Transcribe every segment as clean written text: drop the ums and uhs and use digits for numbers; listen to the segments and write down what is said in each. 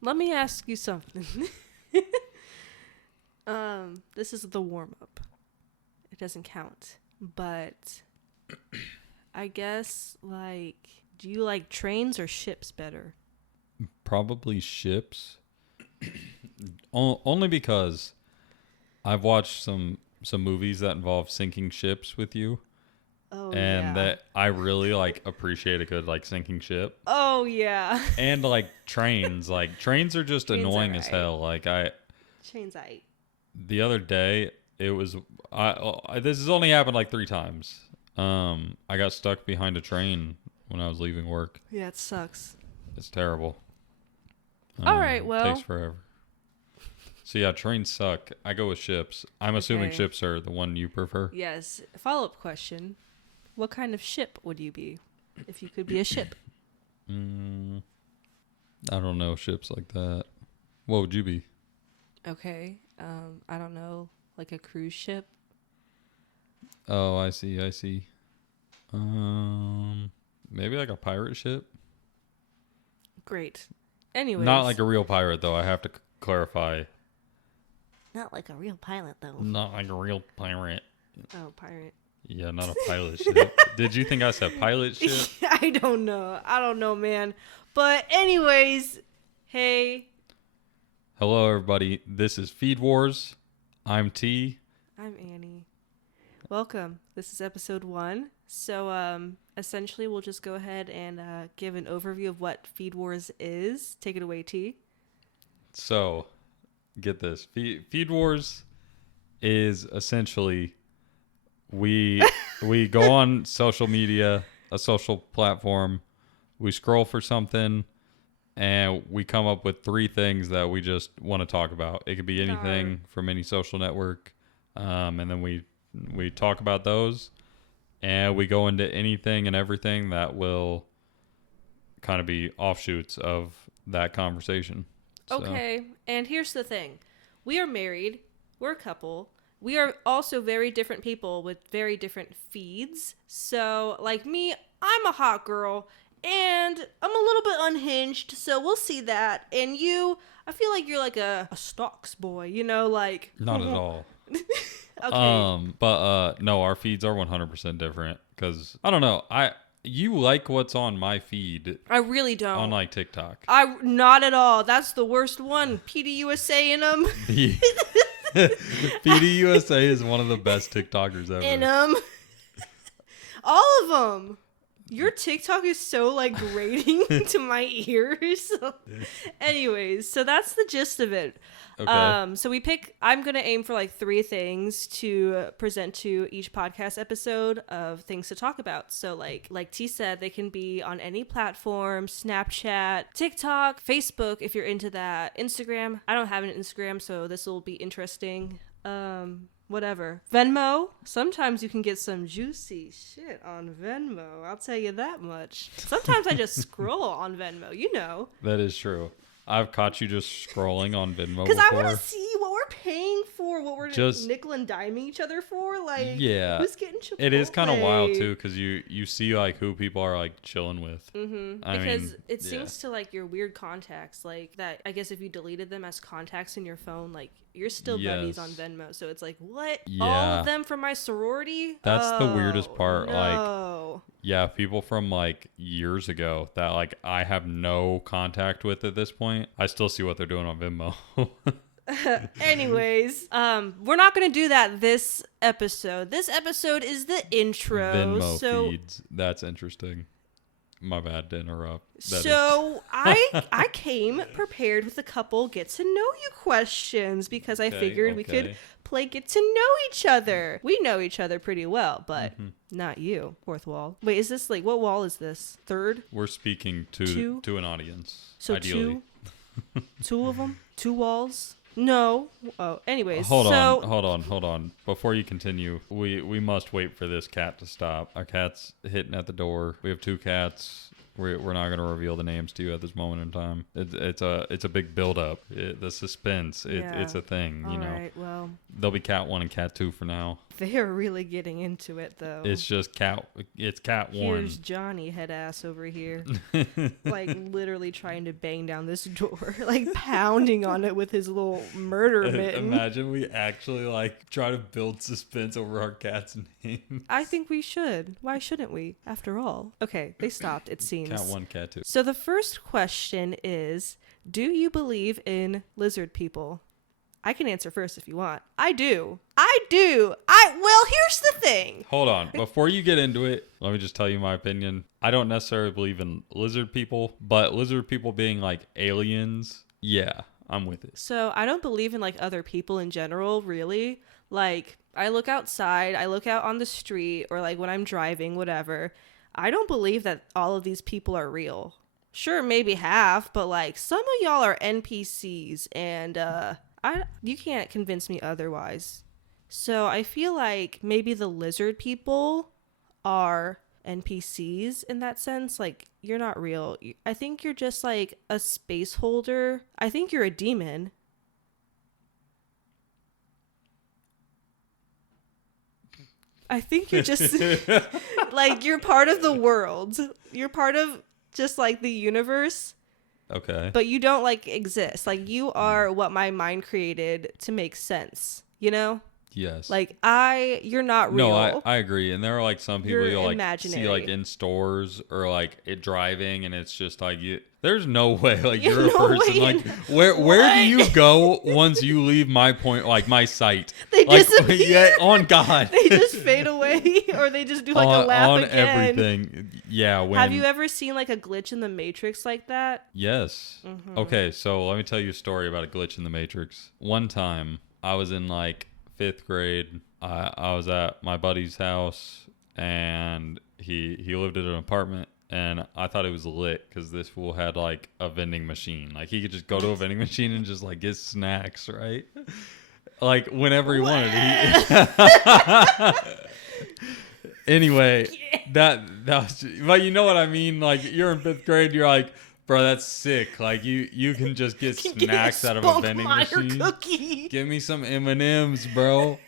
let me ask you something. This is the warm-up. It doesn't count. But I guess, like, do you like trains or ships better? Probably ships. Only because I've watched some movies that involve sinking ships with you. Oh, and yeah. that I really like appreciate a good like sinking ship. Oh, yeah. And like trains. Like trains are just Trains annoying are as right. hell. Like Trains I the other day it was this has only happened like 3 times. I got stuck behind a train when I was leaving work. Yeah, it sucks. It's terrible. All right, well. Takes forever. So yeah, trains suck. I go with ships. I'm assuming Okay. ships are the one you prefer. Yes. Follow-up question. What kind of ship would you be if you could be a ship? I don't know ships like that. What would you be? Okay. I don't know, like a cruise ship. Oh, I see. Maybe like a pirate ship. Great. Anyways. Not like a real pirate though. I have to clarify. Not like a real pilot, though. Not like a real pirate. Oh, pirate. Yeah, not a pilot ship. Did you think I said pilot ship? I don't know, man. But anyways, hey. Hello, everybody. This is FeedWars. I'm T. I'm Annie. Welcome. This is episode 1. So, essentially, we'll just go ahead and give an overview of what FeedWars is. Take it away, T. So, get this. FeedWars is essentially we go on social media, a social platform, we scroll for something, and we come up with 3 things that we just want to talk about. It could be anything from any social network, and then we talk about those, and we go into anything and everything that will kind of be offshoots of that conversation. Okay, and here's the thing. We are married. We're a couple. We are also very different people with very different feeds. So, like me, I'm a hot girl, and I'm a little bit unhinged, so we'll see that. And you, I feel like you're like a stocks boy, you know, like... Not at all. Okay. But no, our feeds are 100% different, because, I don't know, you like what's on my feed I really don't. on like TikTok. Not at all. That's the worst one. PDUSA in them. PDUSA is one of the best TikTokers ever. In them. All of them. Your TikTok is so like grating to my ears. Anyways, so that's the gist of it. Okay. So I'm going to aim for like 3 things to present to each podcast episode of things to talk about. So like T said, they can be on any platform, Snapchat, TikTok, Facebook, if you're into that, Instagram. I don't have an Instagram, so this will be interesting. Whatever. Venmo. Sometimes you can get some juicy shit on Venmo. I'll tell you that much. Sometimes I just scroll on Venmo, you know. That is true. I've caught you just scrolling on Venmo before. Because I want to see what we're paying for, what we're just nickel and diming each other for. Like, yeah, who's getting Chipotle? It is kind of wild, too, because you see, like, who people are, like, chilling with. Mm-hmm. Because it syncs to, like, your weird contacts. Like, that, I guess if you deleted them as contacts in your phone, like, you're still buddies on Venmo. So it's like, what? Yeah. All of them from my sorority? That's the weirdest part. No. Like, yeah, people from, like, years ago that, like, I have no contact with at this point. I still see what they're doing on Venmo. Anyways, we're not going to do that this episode. This episode is the intro. Venmo feeds. That's interesting. My bad to interrupt. I came prepared with a couple get to know you questions because I figured we could play get to know each other. We know each other pretty well, but not you. 4th wall. Wait, is this like, what wall is this? 3rd? We're speaking to an audience. So ideally. 2 of them? 2 walls? No. Oh, anyways. Hold on. Before you continue, we must wait for this cat to stop. Our cat's hitting at the door. We have 2 cats. We're not going to reveal the names to you at this moment in time. It's a big build up. The suspense. It's a thing, you know. All right. Well, Well, They'll be cat 1 and cat 2 for now. they are really getting into it, though. It's just cat 1. Here's Johnny head ass over here, like literally trying to bang down this door, like pounding on it with his little murder mitten. Imagine we actually like try to build suspense over our cat's name. I think we should. Why shouldn't we? After all. Okay, they stopped, it seems. Cat 1, cat 2. So the first question is, do you believe in lizard people? I can answer first if you want. I do. Well, here's the thing. Hold on. Before you get into it, let me just tell you my opinion. I don't necessarily believe in lizard people, but lizard people being like aliens, yeah, I'm with it. So I don't believe in like other people in general, really. Like I look outside, I look out on the street, or like when I'm driving, whatever. I don't believe that all of these people are real. Sure, maybe half, but like some of y'all are NPCs, and you can't convince me otherwise. So I feel like maybe the lizard people are NPCs in that sense. Like, you're not real. I think you're just like a space holder. I think you're a demon. I think you're just like, you're part of the world. You're part of just like the universe. Okay. But you don't like exist. Like, you are what my mind created to make sense, you know? Yes. Like, you're not real. No, I agree. And there are like some people you'll like imaginary. see like in stores or like it driving, and it's just like there's no way like Yeah, you're a no person. way. Like where do you go once you leave my point, like my sight? They like, disappear. Yeah, on God. They just fade away, or they just do like a laugh on again. everything. Yeah. Have you ever seen like a glitch in the Matrix like that? Yes. Mm-hmm. Okay, so let me tell you a story about a glitch in the Matrix. One time, I was in like 5th grade. I was at my buddy's house, and he lived in an apartment, and I thought it was lit because this fool had like a vending machine. Like he could just go to a vending machine and just like get snacks, right? Like whenever he wanted. Anyway, that was, but you know what I mean? Like you're in 5th grade, you're like, bro, that's sick. Like you can just get snacks out of a vending machine. Cookie. Give me some M&Ms, bro.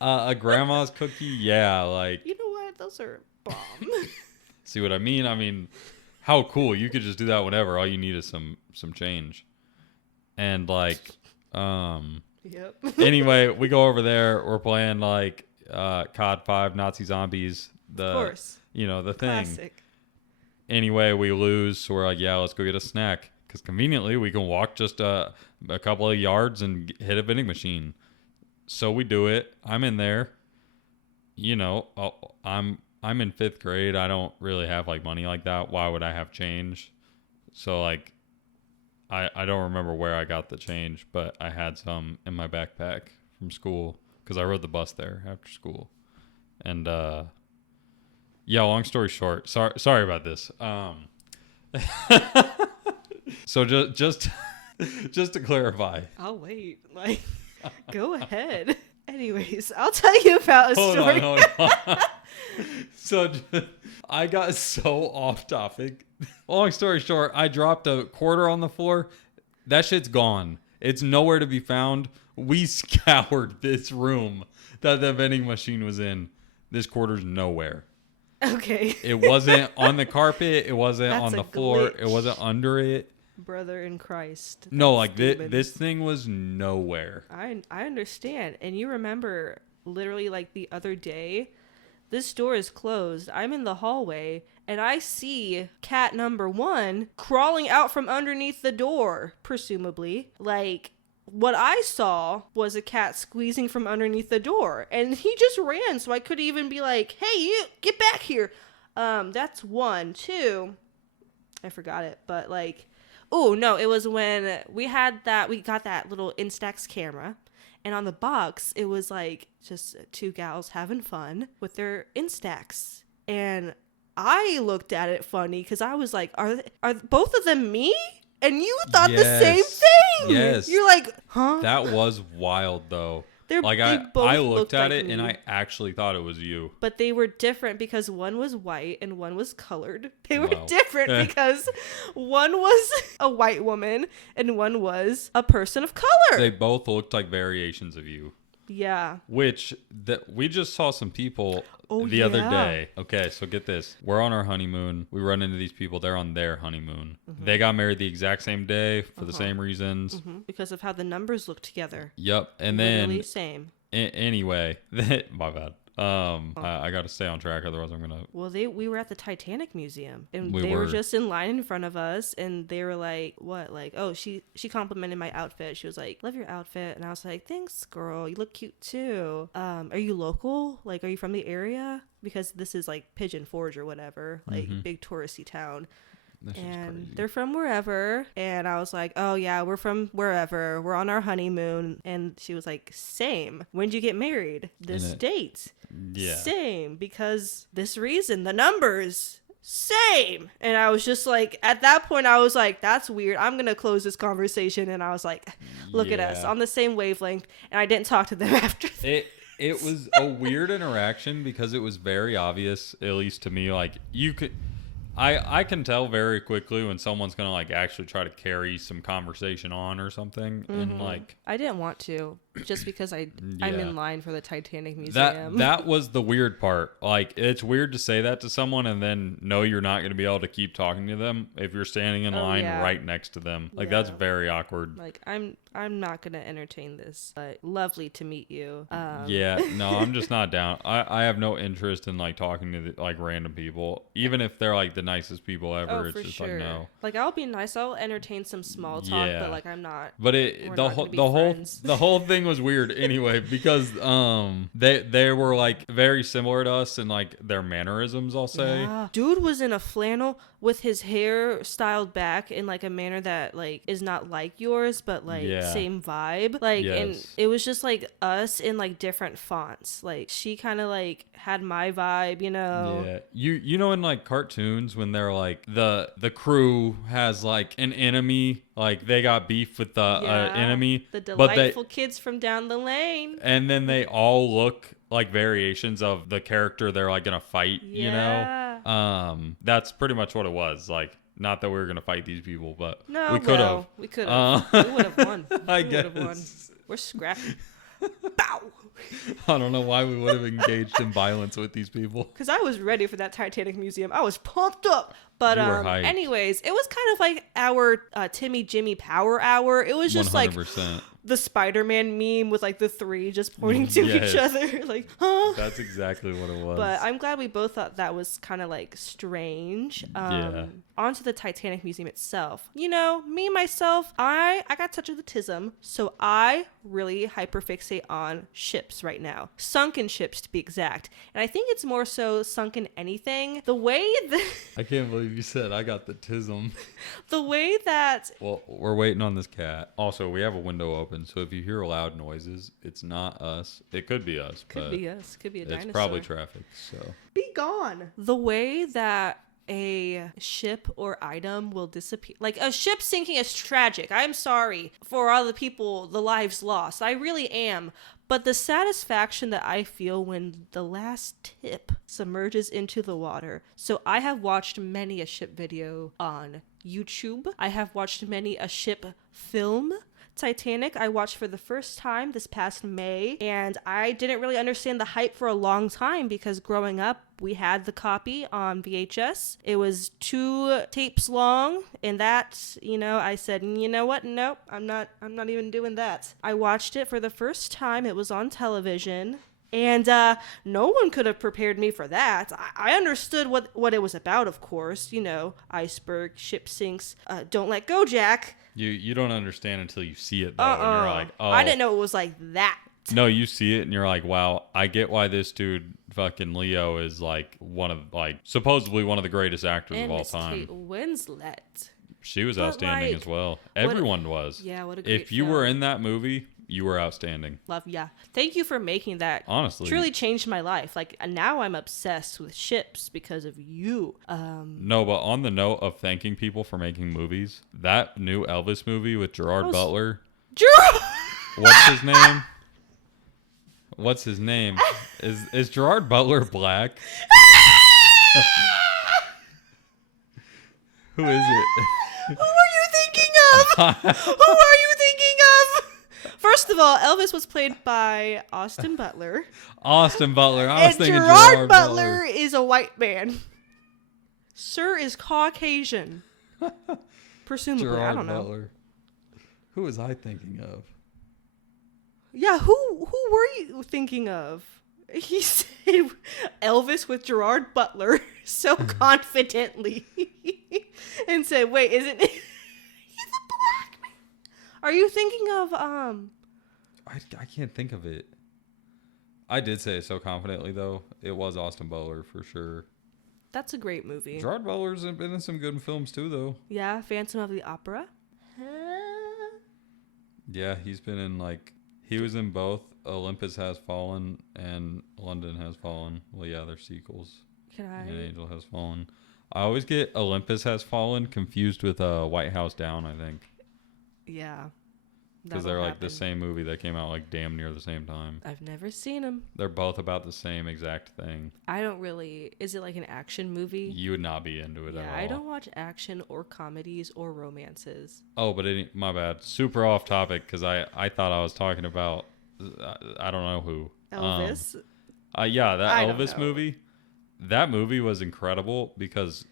A grandma's cookie, yeah. Like, You know what? Those are bomb. see what I mean? I mean, how cool! You could just do that whenever. All you need is some change. And like, Yep. anyway, we go over there. We're playing like COD 5 Nazi Zombies. Of course. You know the thing. Classic. Anyway, we lose, so we're like, yeah, let's go get a snack. Because conveniently, we can walk just a couple of yards and hit a vending machine. So we do it. I'm in there. You know, I'm in 5th grade. I don't really have like money like that. Why would I have change? So like, I don't remember where I got the change, but I had some in my backpack from school because I rode the bus there after school. And yeah, long story short, sorry about this. So just to clarify. I'll wait. Like, go ahead. Anyways, I'll tell you about a story. Hold on. So I got so off topic. Long story short, I dropped a quarter on the floor. That shit's gone. It's nowhere to be found. We scoured this room that the vending machine was in. This quarter's nowhere. Okay. It wasn't on the carpet. It wasn't That's on the a floor. glitch. It wasn't under it. Brother in Christ. No, That's like demons. this thing was nowhere. I understand. And you remember literally like the other day, this door is closed. I'm in the hallway and I see cat number 1 crawling out from underneath the door, presumably. Like, what I saw was a cat squeezing from underneath the door, and he just ran, so I couldn't even be like, hey, you, get back here. That's 1. 2, I forgot it, but like, oh, no, it was when we got that little Instax camera, and on the box, it was like just 2 gals having fun with their Instax. And I looked at it funny because I was like, are both of them me? And you thought the same thing. Yes. You're like, huh? That was wild, though. I both looked at like it me. and I actually thought it was you. But they were different because one was white and one was colored. They were Wow. different because one was a white woman and one was a person of color. They both looked like variations of you. Yeah. Which we just saw some people the other day. Okay, so get this. We're on our honeymoon. We run into these people. They're on their honeymoon. Mm-hmm. They got married the exact same day for the same reasons. Mm-hmm. Because of how the numbers look together. Yep. And Literally then same. Anyway, my bad. I got to stay on track, otherwise I'm gonna. Well, we were at the Titanic Museum, and We they were were just in line in front of us, and they were like, "What?" Like, oh, she complimented my outfit. She was like, "Love your outfit," and I was like, "Thanks, girl. You look cute too. Are you local? Like, are you from the area? Because this is like Pigeon Forge or whatever, like big touristy town." And they're from wherever, and I was like, oh yeah, we're from wherever, we're on our honeymoon. And she was like, same. When'd you get married? This date. Yeah, same, because this reason, the numbers, same. And I was just like, at that point I was like, that's weird, I'm gonna close this conversation. And I was like, look at us on the same wavelength. And I didn't talk to them after that. It was a weird interaction because it was very obvious, at least to me, like you could I can tell very quickly when someone's gonna like actually try to carry some conversation on or something. And like I didn't want to, just because I'm in line for the Titanic Museum. That was the weird part. Like, it's weird to say that to someone and then know you're not going to be able to keep talking to them if you're standing in line right next to them. Like, that's very awkward. Like, I'm not going to entertain this, but lovely to meet you. Yeah, no, I'm just not down. I have no interest in like talking to like random people, even if they're like the nicest people ever. It's just like, no. Like, I'll be nice. I'll entertain some small talk, but like, I'm not. But the whole thing was weird anyway, because they were like very similar to us in like their mannerisms, I'll say. Yeah. Dude was in a flannel with his hair styled back in like a manner that like is not like yours, but like same vibe. Like, and it was just like us in like different fonts. Like, she kind of like had my vibe, you know. Yeah. You know, in like cartoons when they're like the crew has like an enemy, like they got beef with the enemy, the delightful kids from down the lane, and then they all look like variations of the character they're like gonna fight, you know. That's pretty much what it was. Like, not that we were gonna fight these people, but we could have. We would have won. I guess we're scrappy. Bow. I don't know why we would have engaged in violence with these people. Because I was ready for that Titanic Museum. I was pumped up. But anyways, it was kind of like our Timmy Jimmy Power Hour. It was just 100%. Like the Spider-Man meme with like the three just pointing to each other. Like, huh? That's exactly what it was. But I'm glad we both thought that was kind of like strange. Onto the Titanic Museum itself. You know, me, myself, I got touched with autism. So I really hyperfixate on ships right now. Sunken ships, to be exact. And I think it's more so sunken anything. The way that... I can't believe you said I got the tism. The way that... Well, we're waiting on this cat. Also, we have a window open, so if you hear loud noises, it's not us. It could be us. Could be us. Could be a dinosaur. It's probably traffic, so... Be gone. The way that a ship or item will disappear. Like, a ship sinking is tragic. I'm sorry for all the people, the lives lost. I really am. But the satisfaction that I feel when the last tip submerges into the water. So I have watched many a ship video on YouTube. I have watched many a ship film. Titanic, I watched for the first time this past May, and I didn't really understand the hype for a long time because growing up, we had the copy on VHS. It was 2 tapes long, and that, you know, I said, you know what? Nope, I'm not even doing that. I watched it for the first time. It was on television. And no one could have prepared me for that. I understood what it was about, of course. You know, iceberg, ship sinks, don't let go, Jack. You don't understand until you see it, though. And you're like, oh. I didn't know it was like that. No, you see it and you're like, wow, I get why this dude, fucking Leo, is like one of, like, supposedly one of the greatest actors of all time. Kate Winslet. She was outstanding as well. Everyone was. Yeah, what a great If you were in that movie, you were outstanding. Love, yeah. Thank you for making that. Honestly. Truly changed my life. Like, now I'm obsessed with ships because of you. No, but on the note of thanking people for making movies, that new Elvis movie with Gerard Butler. Gerard! What's his name? What's his name? Is Gerard Butler black? Who is it? Who are you thinking of? Who are you thinking of? First of all, Elvis was played by Austin Butler. Austin Butler. I was And thinking Gerard Butler is a white man. Sir is Caucasian. Presumably, Gerard I don't know. Butler. Who was I thinking of? Yeah, who were you thinking of? He said Elvis with Gerard Butler so confidently and said, wait, isn't it? He's a black man. Are you thinking of, I can't think of it. I did say it so confidently, though. It was Austin Butler for sure. That's a great movie. Gerard Butler's been in some good films, too, though. Yeah, Phantom of the Opera. Yeah, he's been in, like, he was in both Olympus Has Fallen and London Has Fallen. Well, yeah, they're sequels. And Angel Has Fallen. I always get Olympus Has Fallen confused with White House Down, I think. Yeah. Because they're like the same movie that came out like damn near the same time. I've never seen them. They're both about the same exact thing. I don't really... Is it like an action movie? You would not be into it at all. Yeah, I don't watch action or comedies or romances. Oh, but my bad. Super off topic because I thought I was talking about... I don't know who. Elvis? Yeah, that Elvis movie. That movie was incredible because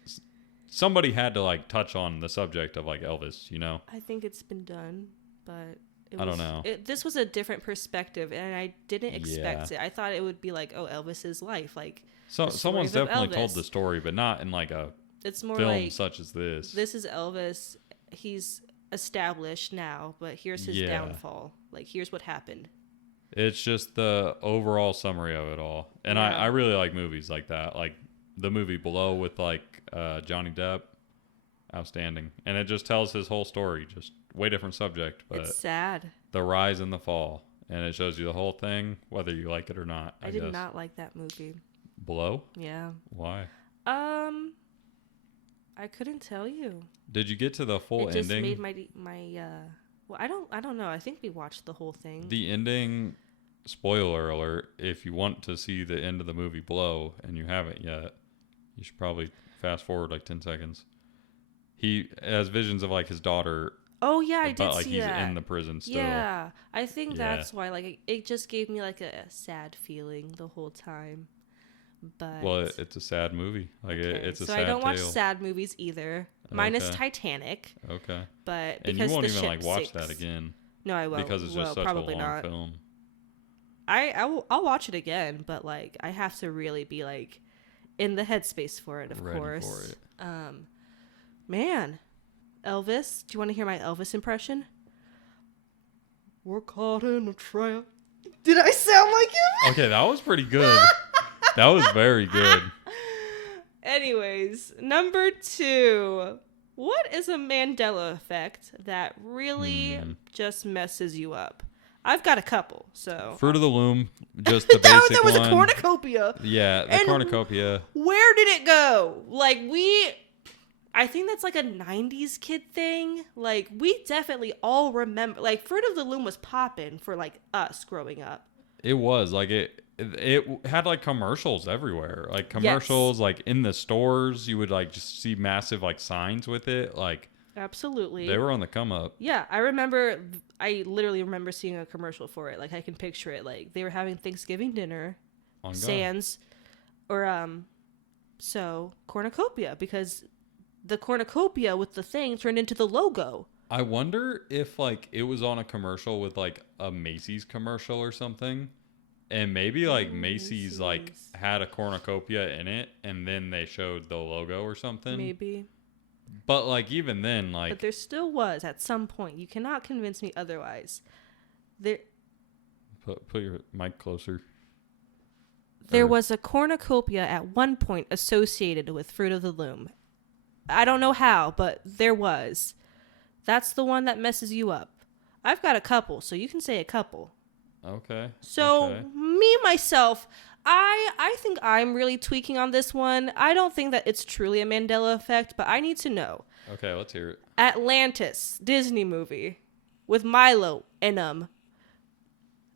somebody had to like touch on the subject of like Elvis, you know? I think it's been done, but... I don't know. This was a different perspective, and I didn't expect it. I thought it would be like, oh, Elvis's life. Like, someone's definitely told the story, but not in like a film like, such as this. This is Elvis. He's established now, but here's his downfall. Like, here's what happened. It's just the overall summary of it all. And I really like movies like that. Like the movie Below with like Johnny Depp. Outstanding. And it just tells his whole story. Just way different subject. But it's sad. The rise and the fall. And it shows you the whole thing, whether you like it or not. I did not like that movie. Below? Yeah. Why? I couldn't tell you. Did you get to the full ending? It just made my well, I don't know. I think we watched the whole thing. The ending, spoiler alert, if you want to see the end of the movie Below and you haven't yet, you should probably fast forward like 10 seconds. He has visions of like his daughter. Oh yeah, I did but, like, see he's that. in the prison still. Yeah, I think that's why. Like, it just gave me like a sad feeling the whole time. But it's a sad movie. Like it's a sad So I don't watch tale. sad movies either. Minus Titanic. Okay. But and because you won't the even like watch sinks. that again. No, I won't. Because it's just such a long film. I'll watch it again, but like I have to really be like in the headspace for it, of course. For it. Man, Elvis. Do you want to hear my Elvis impression? We're caught in a trap. Did I sound like him? Okay, that was pretty good. That was very good. Anyways, number 2. What is a Mandela effect that really just messes you up? I've got a couple, so... Fruit of the Loom, just the basic one. There was a cornucopia. Yeah, the cornucopia. Where did it go? Like, I think that's like a 90s kid thing. Like, we definitely all remember... Like, Fruit of the Loom was popping for, like, us growing up. It was. Like, it had, like, commercials everywhere. Like, commercials, like, in the stores. You would, like, just see massive, like, signs with it. Like... Absolutely. They were on the come up. Yeah, I literally remember seeing a commercial for it. Like, I can picture it. Like, they were having Thanksgiving dinner. On Sans. Or, so, cornucopia. Because the cornucopia with the thing turned into the logo. I wonder if, like, it was on a commercial with, like, a Macy's commercial or something. And maybe, like, Macy's, like, had a cornucopia in it. And then they showed the logo or something. Maybe. But, like, even then, like... But there still was at some point. You cannot convince me otherwise. There... Put your mic closer. There was a cornucopia at one point associated with Fruit of the Loom. I don't know how, but there was. That's the one that messes you up. I've got a couple, so you can say a couple. Okay. So, me, myself... I think I'm really tweaking on this one. I don't think that it's truly a Mandela effect, but I need to know. Okay, let's hear it. Atlantis, Disney movie, with Milo and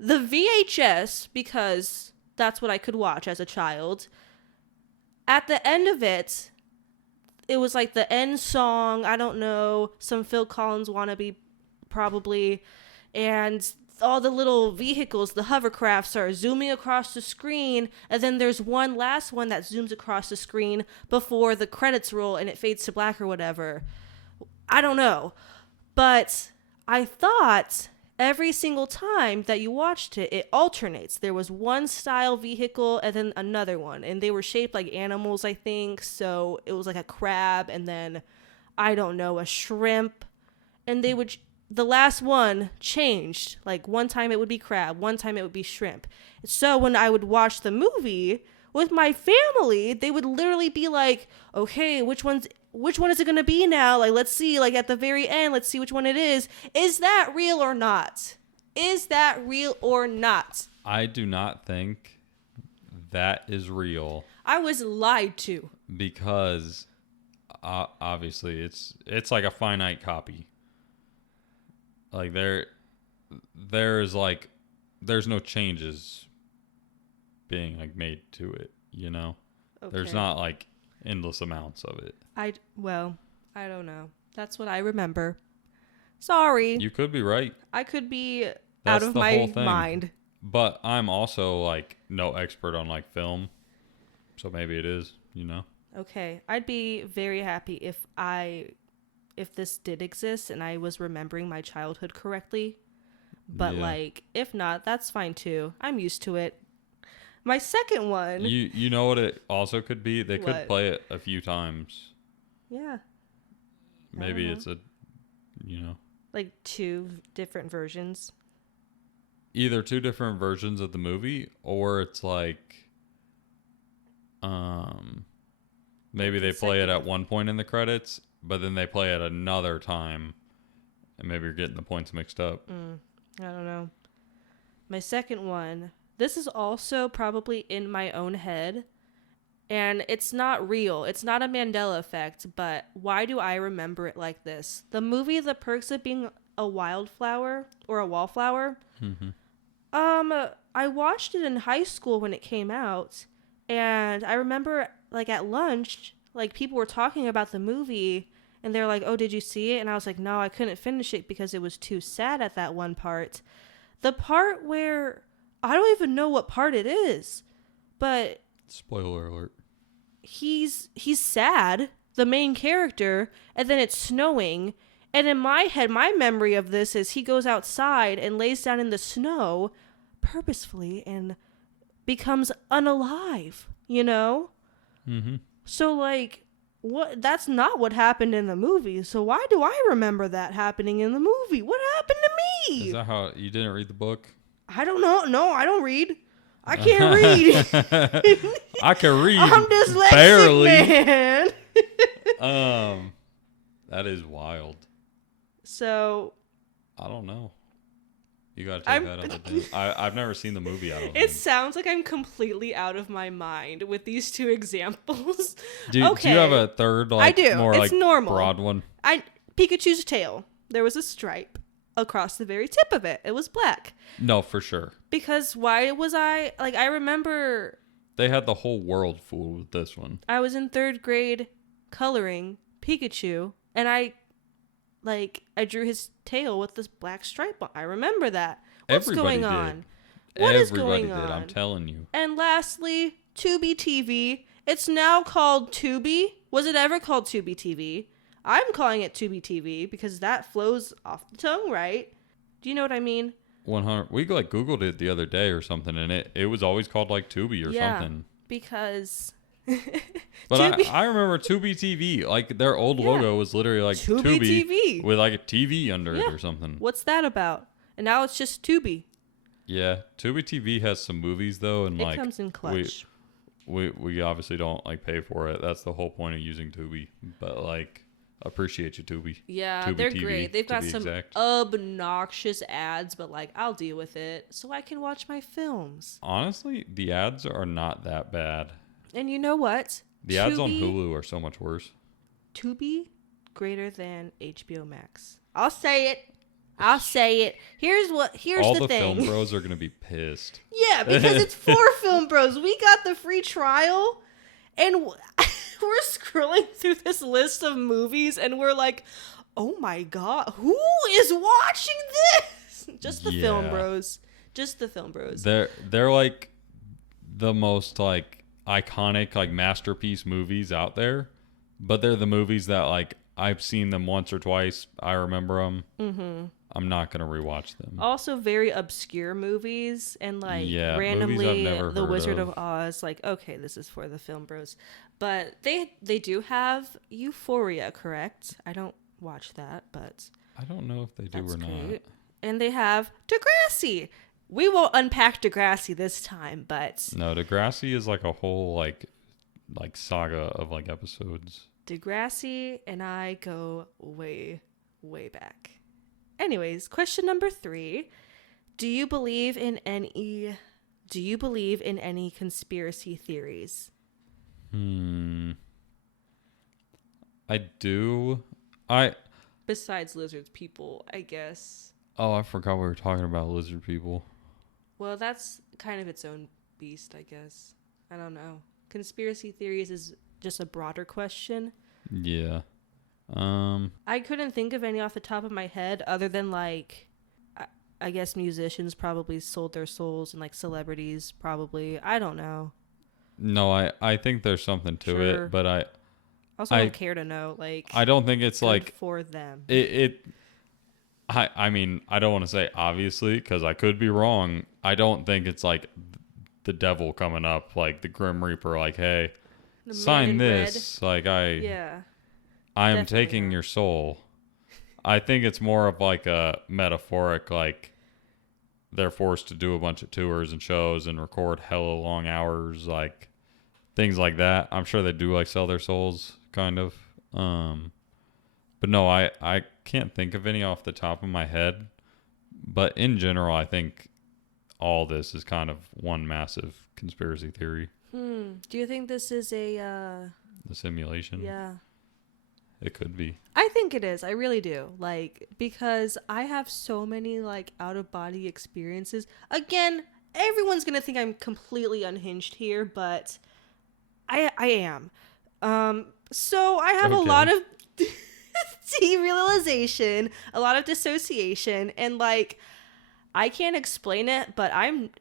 The VHS, because that's what I could watch as a child. At the end of it, it was like the end song. I don't know, some Phil Collins wannabe, probably, and all the little vehicles, the hovercrafts, are zooming across the screen, and then there's one last one that zooms across the screen before the credits roll and it fades to black or whatever. I don't know, but I thought every single time that you watched it, it alternates. There was one style vehicle and then another one, and they were shaped like animals, I think. So it was like a crab and then, I don't know, a shrimp. And they would, the last one changed. Like one time it would be crab, one time it would be shrimp. So when I would watch the movie with my family, they would literally be like, okay, which one is it going to be now? Like, let's see, like at the very end, let's see which one it is. Is that real or not? Is that real or not? I do not think that is real. I was lied to. Because obviously it's like a finite copy. Like there's no changes being like made to it, you know? Okay. There's not like endless amounts of it. I don't know. That's what I remember. Sorry. You could be right. I could be out of my mind. But I'm also like no expert on like film. So maybe it is, you know? Okay. I'd be very happy if this did exist and I was remembering my childhood correctly. But like, if not, that's fine too. I'm used to it. My second one. You know what it also could be? They could play it a few times. Yeah. Maybe it's like two different versions. Either two different versions of the movie, or it's like maybe they play it at one point in the credits, but then they play it another time, and maybe you're getting the points mixed up. I don't know. My second one. This is also probably in my own head, and it's not real. It's not a Mandela effect, but why do I remember it like this? The movie The Perks of Being a Wildflower or a Wallflower. Mm-hmm. I watched it in high school when it came out, and I remember like at lunch, like people were talking about the movie, and they're like, "Oh, did you see it?" And I was like, "No, I couldn't finish it because it was too sad at that one part." The part where I don't even know what part it is, but spoiler alert. He's sad, the main character, and then it's snowing. And in my head, my memory of this is he goes outside and lays down in the snow purposefully and becomes unalive, you know? Mm-hmm. So like, that's not what happened in the movie. So why do I remember that happening in the movie? What happened to me? Is that how you didn't read the book? I don't know. No, I don't read. I can't read. I can read. I'm dyslexic, barely. Man. That is wild. So, I don't know. You gotta take that out of the I've never seen the movie. It sounds like I'm completely out of my mind with these two examples. Do you have a third? Like, I do. More it's like normal. Broad one. Pikachu's tail. There was a stripe across the very tip of it. It was black. No, for sure. Because why was I remember they had the whole world fooled with this one. I was in 3rd grade coloring Pikachu, and I drew his tail with this black stripe on. I remember that. What's going on? What is going on? Everybody did, I'm telling you. And lastly, Tubi TV. It's now called Tubi. Was it ever called Tubi TV? I'm calling it Tubi TV because that flows off the tongue, right? Do you know what I mean? 100. We like Googled it the other day or something, and it was always called like Tubi or something. Because. But I remember Tubi TV. Like their old logo was literally like Tubi TV with like a TV under it or something. What's that about? And now it's just Tubi. Yeah, Tubi TV has some movies though, and it comes in clutch. We obviously don't like pay for it. That's the whole point of using Tubi. But like, appreciate you, Tubi. Yeah, Tubi they're TV, great. They've got some obnoxious ads, but like I'll deal with it so I can watch my films. Honestly, the ads are not that bad. And you know what? The ads on Hulu are so much worse. Tubi greater than HBO Max. I'll say it. I'll say it. Here's All the the thing. film bros are gonna be pissed. Yeah, because it's for Film Bros. We got the free trial, and we're scrolling through this list of movies, and we're like, oh my god, who is watching this? Just the Film Bros. Just the Film Bros. They're like the most like iconic like masterpiece movies out there, but they're the movies that like I've seen them once or twice. I remember them. Mm-hmm. I'm not gonna rewatch them. Also, very obscure movies, and like movies randomly, I've never The heard Wizard of. of Oz. Like, okay, this is for the Film Bros, but they do have Euphoria, correct? I don't watch that, but I don't know if they do that's or great. not. And they have Degrassi. We won't unpack Degrassi this time, but No, Degrassi is like a whole like saga of like episodes. Degrassi and I go way, way back. Anyways, question number 3. Do you believe in any conspiracy theories? I do. Besides lizards people, I guess. Oh, I forgot we were talking about lizard people. Well, that's kind of its own beast, I guess. I don't know. Conspiracy theories is just a broader question. Yeah. I couldn't think of any off the top of my head other than like I guess musicians probably sold their souls and like celebrities probably. I don't know. No, I think there's something to Sure. it, but I Also don't care to know. Like I don't think it's good like for them. I mean, I don't want to say obviously because I could be wrong. I don't think it's like the devil coming up, like the Grim Reaper, like, hey, The man sign in this. Like I am definitely taking not. your soul. I think it's more of like a metaphoric, like they're forced to do a bunch of tours and shows and record hella long hours, like things like that. I'm sure they do like sell their souls, kind of. But no, I can't think of any off the top of my head. But in general, I think all this is kind of one massive conspiracy theory. Do you think this is a The simulation. yeah. It could be. I think it is. I really do. Like, because I have so many like out of body experiences. Again, everyone's going to think I'm completely unhinged here, but I am. So I have a lot of derealization, a lot of dissociation, and like I can't explain it, but I'm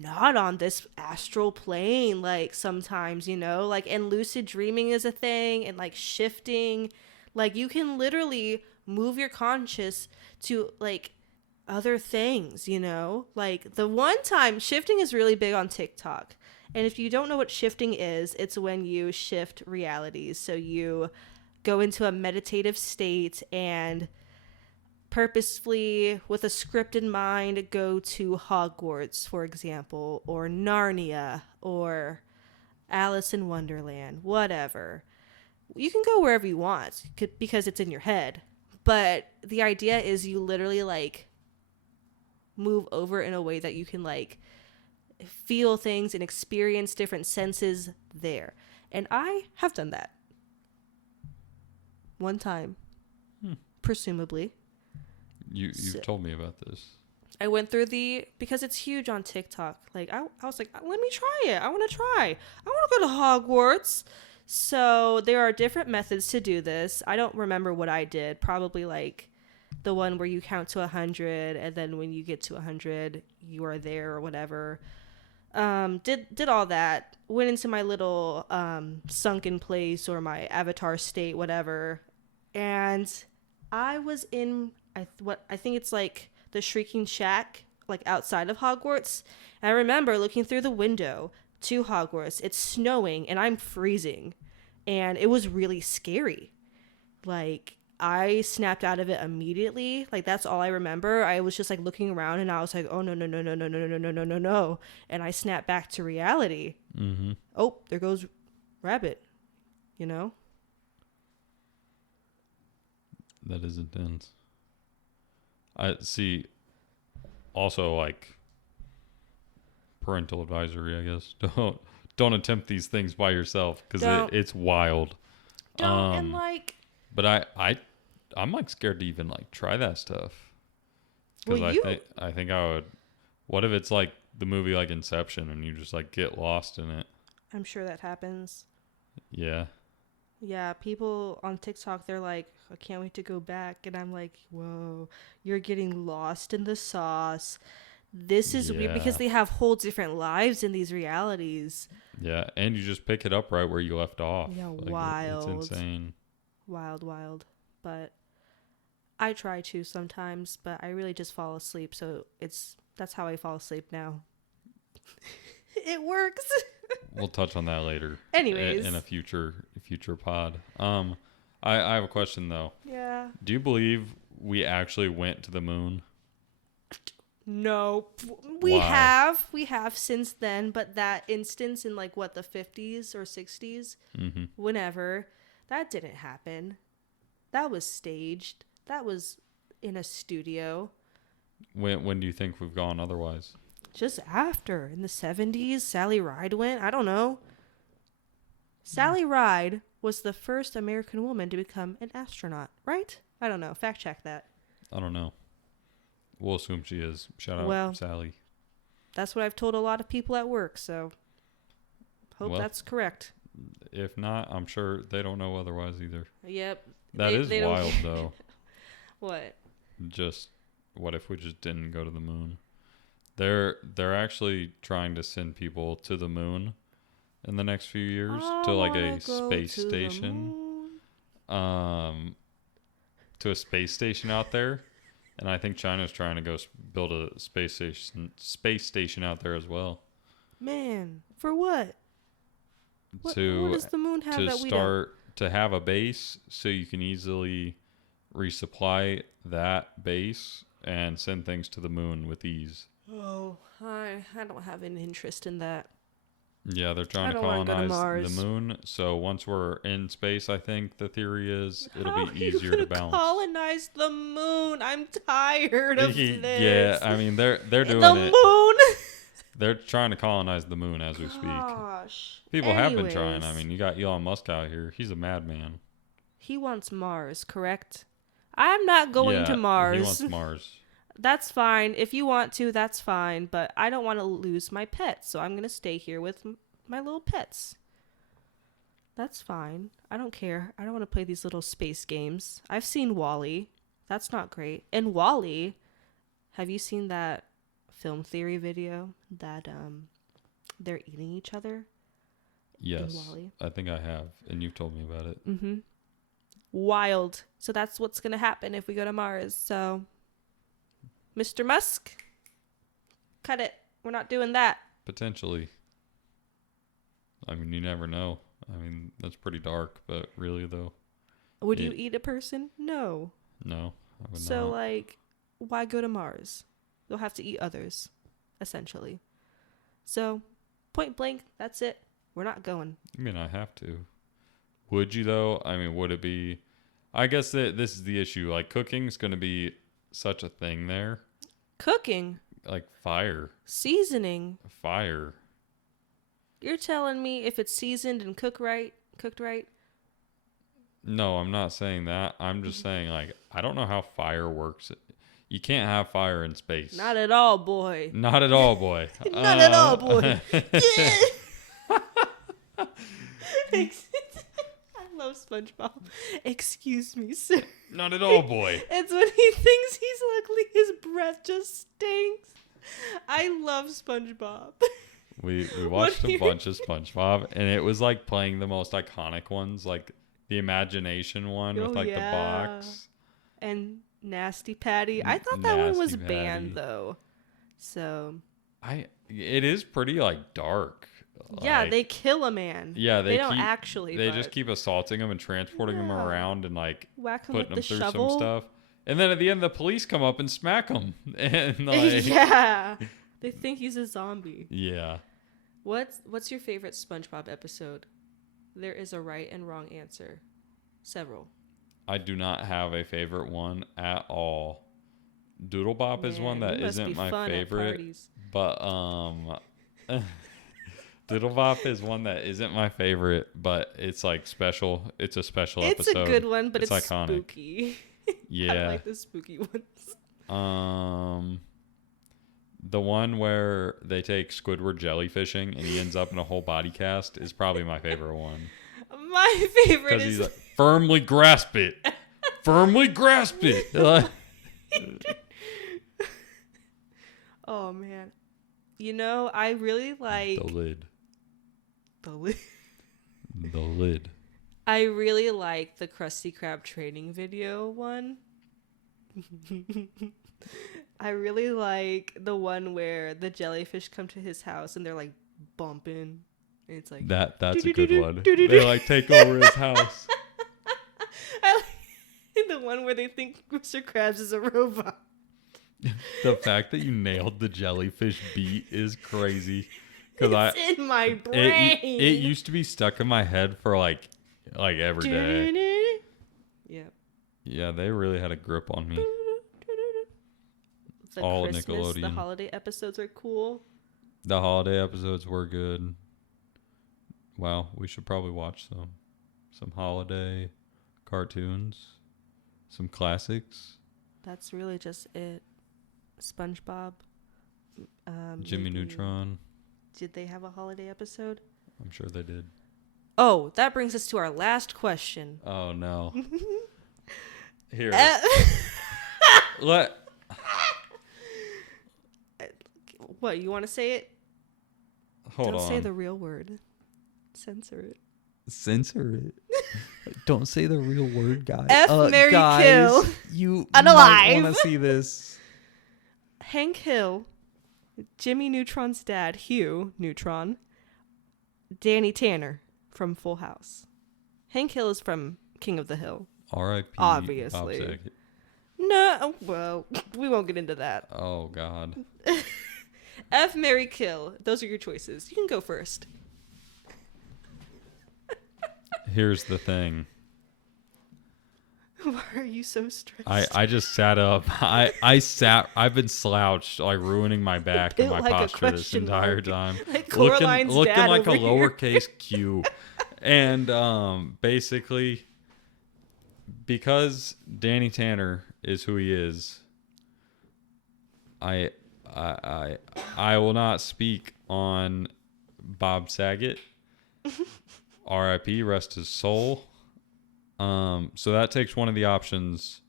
not on this astral plane, like sometimes, like, and lucid dreaming is a thing, and like shifting, like you can literally move your conscious to like other things, like the one time shifting is really big on TikTok. And if you don't know what shifting is, it's when you shift realities. So you go into a meditative state and purposefully, with a script in mind, go to Hogwarts, for example, or Narnia, or Alice in Wonderland, whatever. You can go wherever you want because it's in your head. But the idea is you literally like move over in a way that you can like feel things and experience different senses there. And I have done that. One time. Presumably. You've told me about this. I went through because it's huge on TikTok. Like, I was like, let me try it. I want to go to Hogwarts. So there are different methods to do this. I don't remember what I did. Probably like the one where you count to 100, and then when you get to 100, you are there or whatever. Did all that. Went into my little sunken place or my avatar state, whatever. And I was in I think it's like the Shrieking Shack, like outside of Hogwarts. And I remember looking through the window to Hogwarts. It's snowing and I'm freezing. And it was really scary. Like, I snapped out of it immediately. Like, that's all I remember. I was just like looking around and I was like, oh no, no, no, no, no, no, no, no, no, no, no. And I snapped back to reality. Mm-hmm. Oh, there goes Rabbit. That is intense. I see. Also, like parental advisory, I guess. Don't attempt these things by yourself because it's wild. Don't and like. But I'm like scared to even like try that stuff. Because Well, I think I would. What if it's like the movie like Inception and you just like get lost in it? I'm sure that happens. Yeah. Yeah, people on TikTok, they're like, I can't wait to go back. And I'm like, whoa, you're getting lost in the sauce. This is weird because Yeah. they have whole different lives in these realities. Yeah, and you just pick it up right where you left off. Yeah, Like, wild. it's insane. Wild, wild. But I try to sometimes, but I really just fall asleep. So that's how I fall asleep now. It works. We'll touch on that later. Anyways. In a future pod. I have a question though. Yeah. Do you believe we actually went to the moon? No. We have since then, but that instance in like what, the 50s or 60s, whenever, that didn't happen. That was staged. That was in a studio. When do you think we've gone otherwise? Just after, in the 70s, Sally Ride went. I don't know. Sally Ride was the first American woman to become an astronaut, right? I don't know. Fact check that. I don't know. We'll assume she is. Shout out Sally. That's what I've told a lot of people at work, so hope that's correct. If not, I'm sure they don't know otherwise either. Yep. That is wild, though. What? Just, what if we just didn't go to the moon? They're actually trying to send people to the moon in the next few years to like a space station. To a space station out there. And I think China's trying to go build a space station out there as well. Man, for what? What does the moon have that we don't? To have a base so you can easily resupply that base and send things to the moon with ease. Oh, I don't have an interest in that. Yeah, they're trying to colonize the moon. So once we're in space, I think the theory is it'll be easier to balance. Colonize the moon. I'm tired of this. Yeah, I mean they're doing the it. Moon. They're trying to colonize the moon as we speak. People have been trying. I mean, you got Elon Musk out here. He's a madman. He wants Mars, correct? I'm not going to Mars. He wants Mars. That's fine. If you want to, that's fine. But I don't want to lose my pets, so I'm going to stay here with my little pets. That's fine. I don't care. I don't want to play these little space games. I've seen WALL-E. That's not great. And WALL-E, have you seen that film theory video that they're eating each other? Yes, I think I have, and you've told me about it. Mm-hmm. Wild. So that's what's going to happen if we go to Mars. So, Mr. Musk, cut it. We're not doing that. Potentially. I mean, you never know. I mean, that's pretty dark, but really, though. Would you eat a person? No. No, I would so, not. like, why go to Mars? You'll have to eat others, essentially. So, point blank, that's it. We're not going. I mean, I have to. Would you, though? I mean, would it be... I guess that this is the issue. Like, cooking's going to be such a thing there. Cooking? Like, fire. Seasoning? Fire. You're telling me if it's seasoned and cooked right? No, I'm not saying that. I'm just saying, like, I don't know how fire works. You can't have fire in space. Not at all, boy. Not at all, boy. Not at all, boy. Yeah. I love SpongeBob. Excuse me, sir. Not at all, boy. It's when he thinks he's ugly, his breath just stinks. I love SpongeBob. We watched a bunch of SpongeBob, and it was like playing the most iconic ones, like the Imagination one with like the box. And Nasty Patty. I thought that one was banned though. So it is pretty like dark. Yeah, they kill a man. Yeah, they don't actually. They just keep assaulting him and transporting him around and like putting him through shovel. some stuff. And then at the end, the police come up and smack him. And like, yeah, they think he's a zombie. Yeah. What's your favorite SpongeBob episode? There is a right and wrong answer. Several. I do not have a favorite one at all. Doodle Bop is one that isn't my favorite. But Doodle Bop is one that isn't my favorite, but it's like special. It's a special episode. It's a good one, but it's iconic. spooky. Yeah. I like the spooky ones. The one where they take Squidward jellyfishing and he ends up in a whole body cast is probably my favorite one. My favorite Because is he's like, firmly grasp it. Firmly grasp it. Oh, man. You know, I really like... The lid. The lid. The lid. I really like the Krusty Krab training video one. I really like the one where the jellyfish come to his house and they're like bumping. And it's like that's a good one. They like take over his house. I like the one where they think Mr. Krabs is a robot. The fact that you nailed the jellyfish beat is crazy. It's in my brain. It used to be stuck in my head for like every day. Yep. Yeah, they really had a grip on me. The All Christmas, Nickelodeon. the holiday episodes are cool. The holiday episodes were good. Wow, we should probably watch some holiday cartoons, some classics. That's really just it. SpongeBob. Jimmy maybe- Neutron. Did they have a holiday episode? I'm sure they did. Oh, that brings us to our last question. Oh no. Here. Let. What, you want to say it? Hold Don't on. say the real word. Censor it. Censor it. Don't say the real word, guys. F, marry, kill. You Unalive. might want to see this. Hank Hill, Jimmy Neutron's dad, Hugh Neutron, Danny Tanner from Full House. Hank Hill is from King of the Hill. R.I.P. Obviously. Bob Saget. No, well, we won't get into that. Oh God. F, marry, kill. Those are your choices. You can go first. Here's the thing. Why are you so stressed? I just sat up. I've been slouched, like ruining my back and Built my like a posture this question entire mark. time. Like looking Coraline's dad like a over here. lowercase Q. And basically because Danny Tanner is who he is, I will not speak on Bob Saget. R.I.P. Rest his soul. So that takes one of the options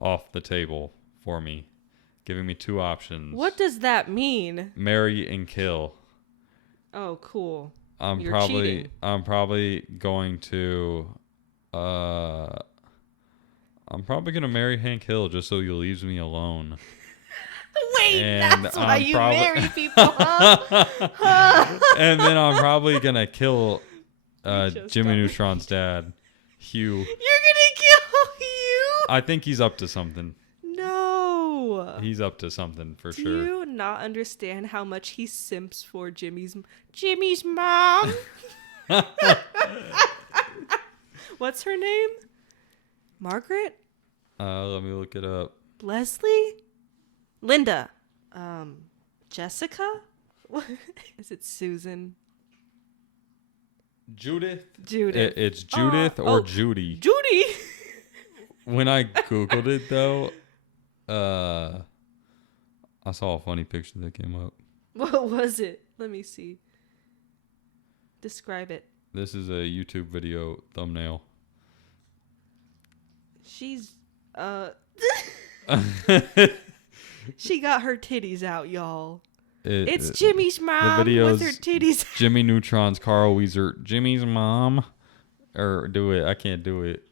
off the table for me, giving me two options. What does that mean? Marry and kill. Oh, cool. I'm You're probably going to marry Hank Hill just so he leaves me alone. Wait, And that's why I'm you probably- marry people, huh? And then I'm probably gonna kill just Jimmy got- Neutron's dad, Hugh. You're gonna kill you? I think he's up to something. No. He's up to something for Do sure. you not understand how much he simps for Jimmy's mom? What's her name? Margaret? Let me look it up. Leslie? Linda? Jessica? Is it Susan? Judith. Judith. It's Judith or oh. Judy. Judy! When I googled it though, I saw a funny picture that came up. What was it? Let me see. Describe it. This is a YouTube video thumbnail. She's, she got her titties out, y'all. It's Jimmy's mom with her titties. Jimmy Neutron's Carl Weezer. Jimmy's mom. Or do it. I can't do it.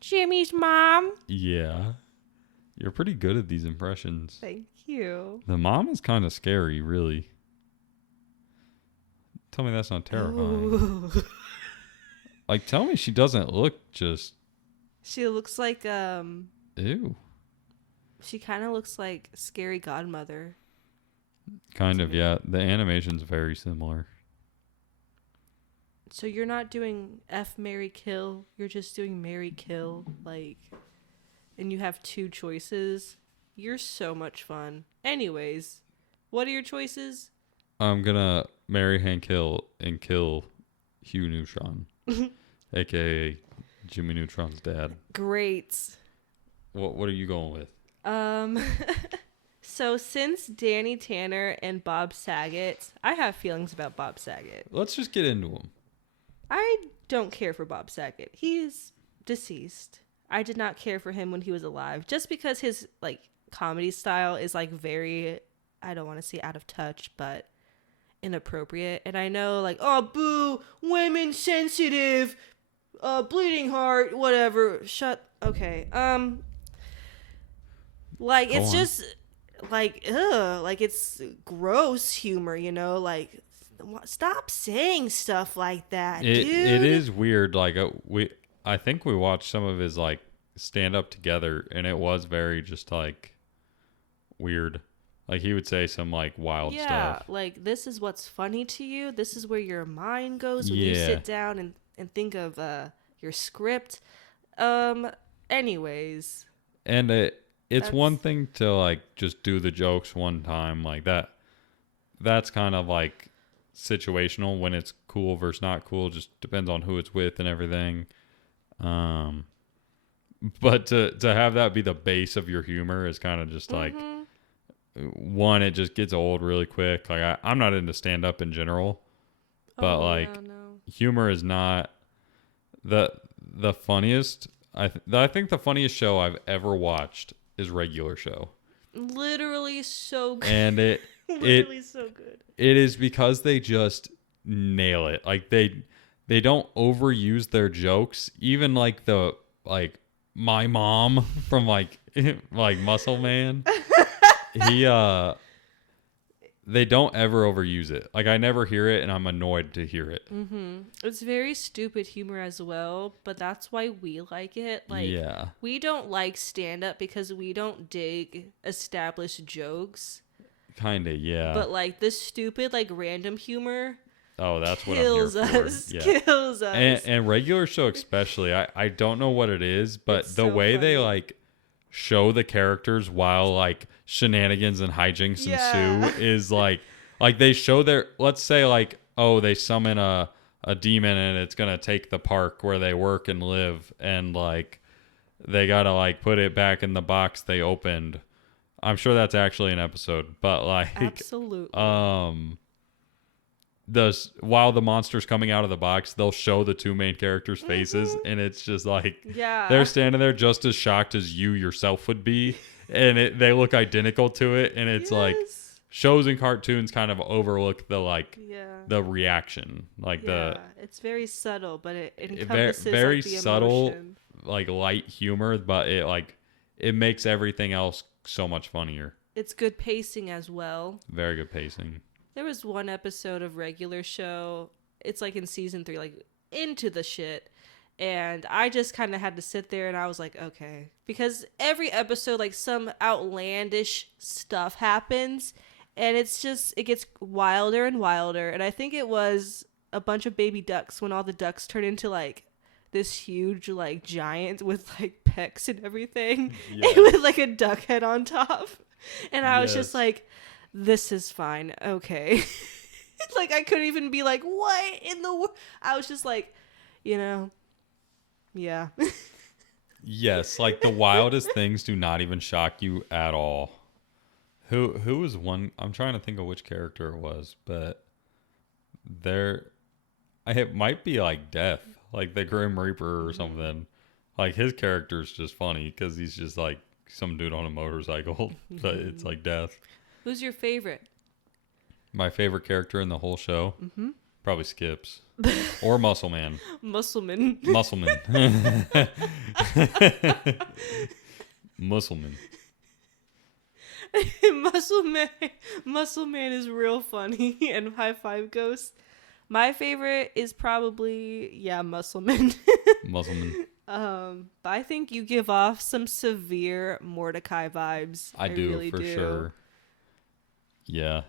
Jimmy's mom. Yeah. You're pretty good at these impressions. Thank you. The mom is kind of scary, really. Tell me that's not terrifying. Ooh. Like, tell me she doesn't look just... She looks like, Ew. she kind of looks like Scary Godmother. Kind of, yeah. The animation's very similar. So you're not doing F, marry, kill. You're just doing marry, kill. Like, and you have two choices. You're so much fun. Anyways, what are your choices? I'm gonna marry Hank Hill and kill Hugh Neutron, a.k.a. Jimmy Neutron's dad. Great. What are you going with? So since Danny Tanner and Bob Saget, I have feelings about Bob Saget. Let's just get into them. I don't care for Bob Saget. He's deceased. I did not care for him when he was alive, just because his like comedy style is like very, I don't want to say out of touch, but inappropriate. And I know like, oh boo, women sensitive, bleeding heart, whatever. Okay. Like, it's just like, ugh, like it's gross humor, you know, like stop saying stuff like that, dude. It is weird. Like I think we watched some of his like stand up together, and it was very just like weird. Like he would say some like wild stuff. Yeah, like this is what's funny to you. This is where your mind goes when you sit down and think of your script. Anyways. And it's one thing to like just do the jokes one time like that. That's kind of like situational when it's cool versus not cool. Just depends on who it's with and everything. But to have that be the base of your humor is kind of just like one, it just gets old really quick. Like I'm not into stand up in general, but humor is not the funniest. I think the funniest show I've ever watched is Regular Show. Literally so good. And it literally so good. It is because they just nail it. Like they don't overuse their jokes. Even like the like my mom from like Muscle Man. They don't ever overuse it. Like I never hear it, and I'm annoyed to hear it. It's very stupid humor as well, but that's why we like it. Like, we don't like stand up because we don't dig established jokes. Kinda, yeah. But like this stupid, like random humor. Oh, that's what I'm kills here us. for. Yeah. Kills us. And Regular Show especially. I don't know what it is, but it's the so way funny. they like show the characters while like shenanigans and hijinks ensue is like they show their, let's say like, oh, they summon a demon and it's gonna take the park where they work and live, and like they gotta like put it back in the box they opened. I'm sure that's actually an episode, but like absolutely. While the monster's coming out of the box, they'll show the two main characters' faces, and it's just like they're standing there just as shocked as you yourself would be, and they look identical to it, and it's like shows and cartoons kind of overlook the like the reaction, like it's very subtle, but it encompasses very like, the subtle, emotion. like light humor, but it makes everything else so much funnier. It's good pacing as well. Very good pacing. There was one episode of Regular Show. It's like in season 3, like into the shit. And I just kind of had to sit there and I was like, okay. Because every episode, like some outlandish stuff happens. And it gets wilder and wilder. And I think it was a bunch of baby ducks when all the ducks turn into like this huge like giant with like pecs and everything. And with like a duck head on top. And I was just like, this is fine. Okay. Like I couldn't even be like, what in the world? I was just like, yeah. Yes, like the wildest things do not even shock you at all. Who was one? I'm trying to think of which character it was, but it might be like Death, like the Grim Reaper or something. Like his character's just funny because he's just like some dude on a motorcycle, but it's like Death. Who's your favorite? My favorite character in the whole show? Probably Skips. Or Muscleman. Muscleman. Muscleman. Muscleman is real funny. And High Five Ghost. My favorite is probably, Muscleman. Muscleman. But I think you give off some severe Mordecai vibes. I do, really for sure. Yeah.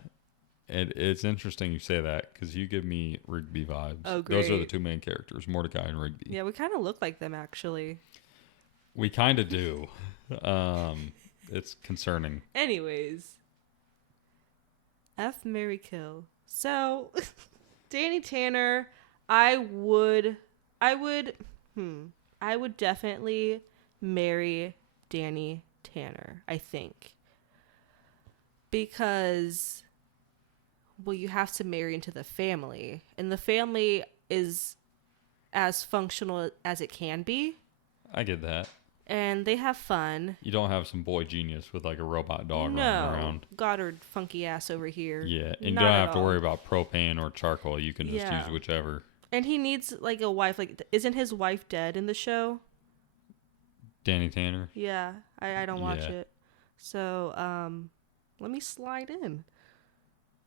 It's interesting you say that because you give me Rigby vibes. Oh, great. Those are the two main characters, Mordecai and Rigby. Yeah, we kind of look like them, actually. We kind of do. It's concerning. Anyways. F, marry, kill. So, Danny Tanner, I would definitely marry Danny Tanner, I think. Because, well, you have to marry into the family. And the family is as functional as it can be. I get that. And they have fun. You don't have some boy genius with like a robot dog running around. Goddard funky ass over here. Yeah, and you Not don't at have to all. worry about propane or charcoal. You can just use whichever. And he needs like a wife. Like, isn't his wife dead in the show? Danny Tanner? Yeah, I don't watch it. So, let me slide in.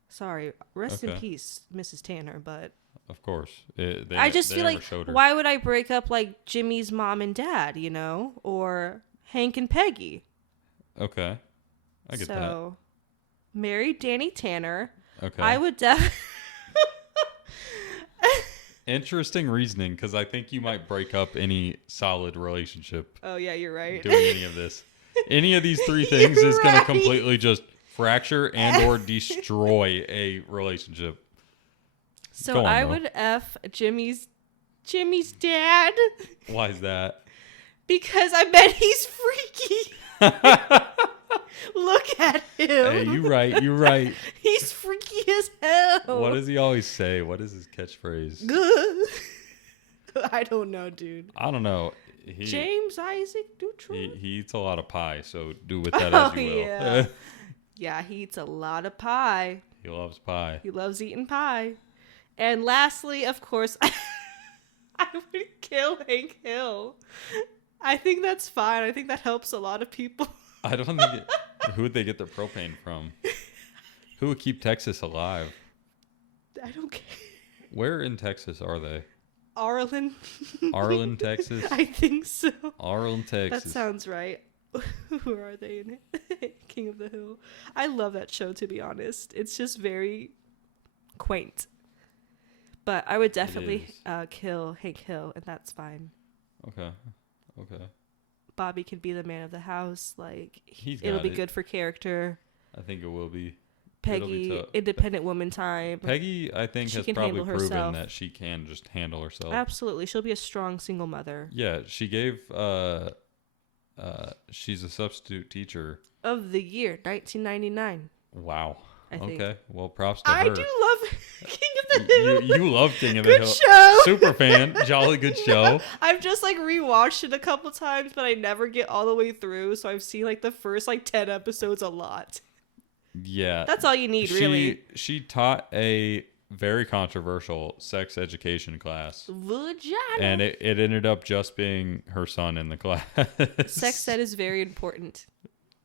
Sorry, rest in peace, Mrs. Tanner, but... Of course. I just feel like, why would I break up like Jimmy's mom and dad, you know? Or Hank and Peggy. Okay. I get that. So, marry Danny Tanner. Okay. I would Interesting reasoning, because I think you might break up any solid relationship. Oh, yeah, you're right. Doing any of this. Any of these three things is going to completely just fracture and or destroy a relationship. So I would F Jimmy's dad. Why is that? Because I bet he's freaky. Look at him. Hey, you're right. He's freaky as hell. What does he always say? What is his catchphrase? I don't know, dude. I don't know. James Isaac Neutral. He eats a lot of pie, so do with that as you will. Yeah. Yeah, he eats a lot of pie. He loves pie. He loves eating pie. And lastly, of course, I would kill Hank Hill. I think that's fine. I think that helps a lot of people. I don't think who would they get their propane from? Who would keep Texas alive? I don't care. Where in Texas are they? Arlen. Arlen, Texas? I think so. Arlen, Texas. That sounds right. Who are they in King of the Hill? I love that show, to be honest. It's just very quaint. But I would definitely kill Hank Hill, and that's fine. Okay. Bobby can be the man of the house. Like, it'll be good for character. I think it will be. Peggy, independent woman time. Peggy, I think, has probably proven that she can just handle herself. Absolutely. She'll be a strong single mother. Yeah, she gave... she's a substitute teacher. Of the year, 1999. Wow. I think. Okay, well, props to her. I do love King of the Hill. You love King of the Hill. Good show. Super fan. Jolly good show. I've just like rewatched it a couple times, but I never get all the way through. So I've seen like the first like 10 episodes a lot. Yeah. That's all you need, really. She taught a very controversial sex education class. Vagina. And it ended up just being her son in the class. Sex ed is very important.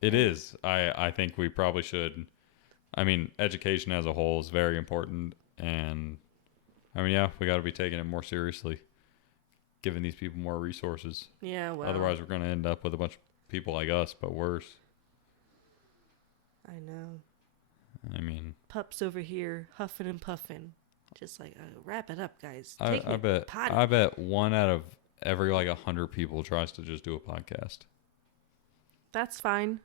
It is. I think we probably should... I mean, education as a whole is very important, and I mean, yeah, we got to be taking it more seriously, giving these people more resources. Yeah, well. Otherwise, we're going to end up with a bunch of people like us, but worse. I know. I mean, pups over here huffing and puffing, just like wrap it up, guys. I bet 1 out of every like 100 people tries to just do a podcast. That's fine.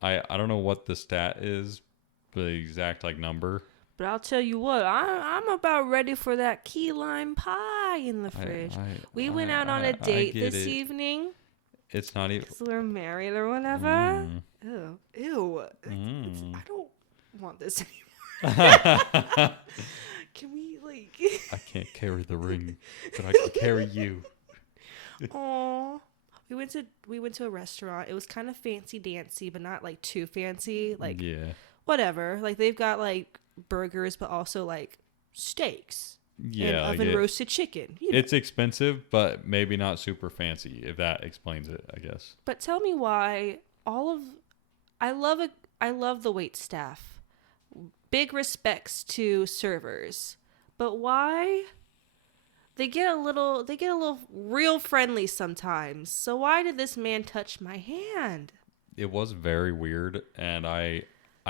I don't know what the stat is. The exact like number, but I'll tell you what, I'm about ready for that key lime pie in the fridge. We went out on a date this evening. It's not even because we're married or whatever. Ew. I don't want this anymore. Can we like? I can't carry the ring, but I can carry you. Aw. We went to a restaurant. It was kind of fancy dancy, but not like too fancy. Like whatever. Like they've got like burgers, but also like steaks. Yeah, and oven roasted chicken. You know. It's expensive, but maybe not super fancy. If that explains it, I guess. But tell me why I love the wait staff. Big respects to servers, but why? They get a little real friendly sometimes. So why did this man touch my hand? It was very weird, and I